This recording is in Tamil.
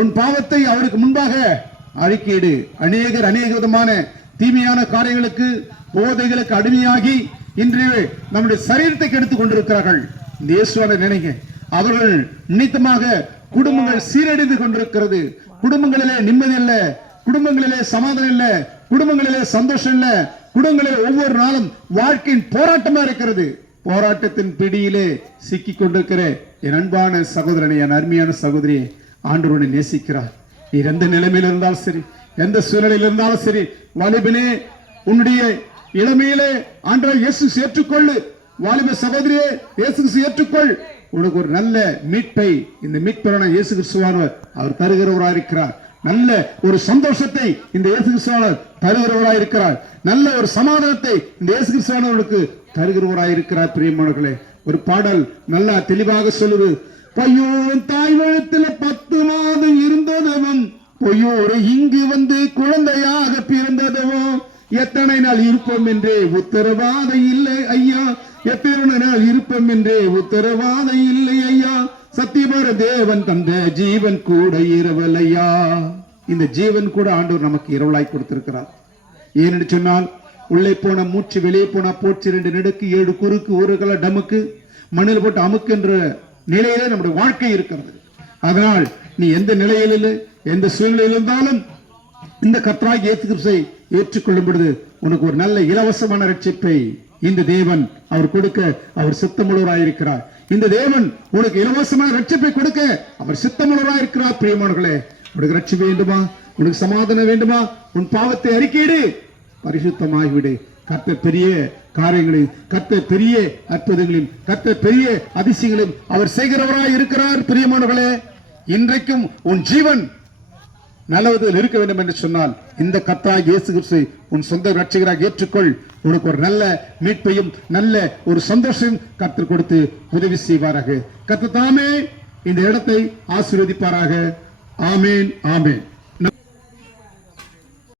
உன் பாவத்தை அவருக்கு முன்பாக அறிக்கையிடு. அநேகர் அநேக விதமான தீமையான காரியங்களுக்கு போதைகளுக்கு அடிமையாகி இன்று நம்முடைய சரீரத்தை கெடுத்துக் கொண்டிருக்கிறார்கள். இந்த இயேசுவான நினைங்க. அவர்கள் நிமித்தமாக குடும்பங்கள் சீரழிந்து கொண்டிருக்கிறது. குடும்பங்களிலே நிம்மதி இல்ல குடும்பங்களிலே சமாதானம் இல்ல குடும்பங்களிலே சந்தோஷம் இல்ல. குடும்பங்களில் ஒவ்வொரு நாளும் வாழ்க்கையின் போராட்டமா இருக்கிறது. போராட்டத்தின் பிடியிலே சிக்கி கொண்டிருக்கிற என் அன்பான சகோதரனை என் அருமையான சகோதரியை ஆண்டவனை நேசிக்கிறார். நீ எந்த நிலைமையில் இருந்தாலும் சரி எந்த சூழ்நிலையில் இருந்தாலும் சரி வாலிபனே உன்னுடைய இளமையிலே ஆண்டவர் இயேசு ஏற்றுக்கொள்ளு. வாலிப சகோதரியே இயேசு ஏற்றுக்கொள். உனக்கு ஒரு நல்ல மீட்பை இந்த மீட்பரான இயேசு கிறிஸ்துவானவர் அவர் தருகிறவராக இருக்கிறார். நல்ல ஒரு சந்தோஷத்தை இந்த இயேசு கிறிஸ்துவானவர் தருகிறவராக இருக்கிறார். நல்ல ஒரு சமாதானத்தை இந்த இயேசு கிறிஸ்துவானவர்களுக்கு தருகிறவராக இருக்கிறார் பிரியமானவர்களே. ஒரு பாடல் நல்லா தெளிவாக சொல்லுது. பையோன் தாய்வழத்துல பத்து மாதம் இருந்ததவன் பொய்யோரு இங்கு வந்து குழந்தையாக பிறந்ததுவும் எத்தனை நாள் இருப்போம் என்றே உத்தரவாதம் இல்லை ஐயா. எத்தனை நாள் இருப்போம் என்றே உத்தரவாதம் இல்லை ஐயா. சத்தியபர தேவன் தந்த ஜீவன் கூட இரவலையா இந்த ஜீவன் கூட ஆண்டவர் நமக்கு இரவலாய் கொடுத்திருக்கிறார். ஏன்னு சொன்னால் உள்ளே போன மூச்சு வெளியே போன போச்சு ரெண்டு நெடுக்கு ஏழு குறுக்கு ஒரு கல டமுக்கு மண்ணில் போட்டு அமுக்குன்ற நிலையிலே நம்முடைய வாழ்க்கை இருக்கிறது. அதனால் நீ எந்த நிலையில் இல்லை எந்த சூழ்நிலையில் இருந்தாலும் இந்த கத்ராகி இயேசு கிறிஸ்தை ஏற்றுக்கொள்ளும் பொழுது உனக்கு ஒரு நல்ல இலவசமான ரட்சிப்பை இந்த தேவன் அவர் கொடுக்க அவர் சித்தமுள்ளவராயிருக்கிறார். இந்த தேவன் உனக்கு இலவசமான ரட்சிப்பை கொடுக்க அவர் சித்தமுள்ளவராயிருக்கிறார். பிரியமானவர்களே உனக்கு ரட்சிப்பு வேண்டுமா? உனக்கு சமாதானம் வேண்டுமா? உன் பாவத்தை அறிக்கையிடு. பரிசுத்தமாகிவிடு. கத்த பெரிய காரியங்களையும் கத்த பெரிய அற்புதங்களையும் கத்த பெரிய அதிசயங்களையும் அவர் செய்கிறவராய் இருக்கிறார். பிரியமானவர்களே இன்றைக்கும் உன் ஜீவன் நல்லவதில் இருக்க வேண்டும் என்று சொன்னால் இந்த கத்தாய் இயேசு கிறிஸ்து உன் சொந்த ரட்சிகராக ஏற்றுக்கொள். உனக்கு ஒரு நல்ல மீட்பையும் நல்ல ஒரு சந்தோஷம் கத்து கொடுத்து உதவி செய்வாராக. கத்து தாமே இந்த இடத்தை ஆசீர்வதிப்பாராக. ஆமேன் ஆமேன்.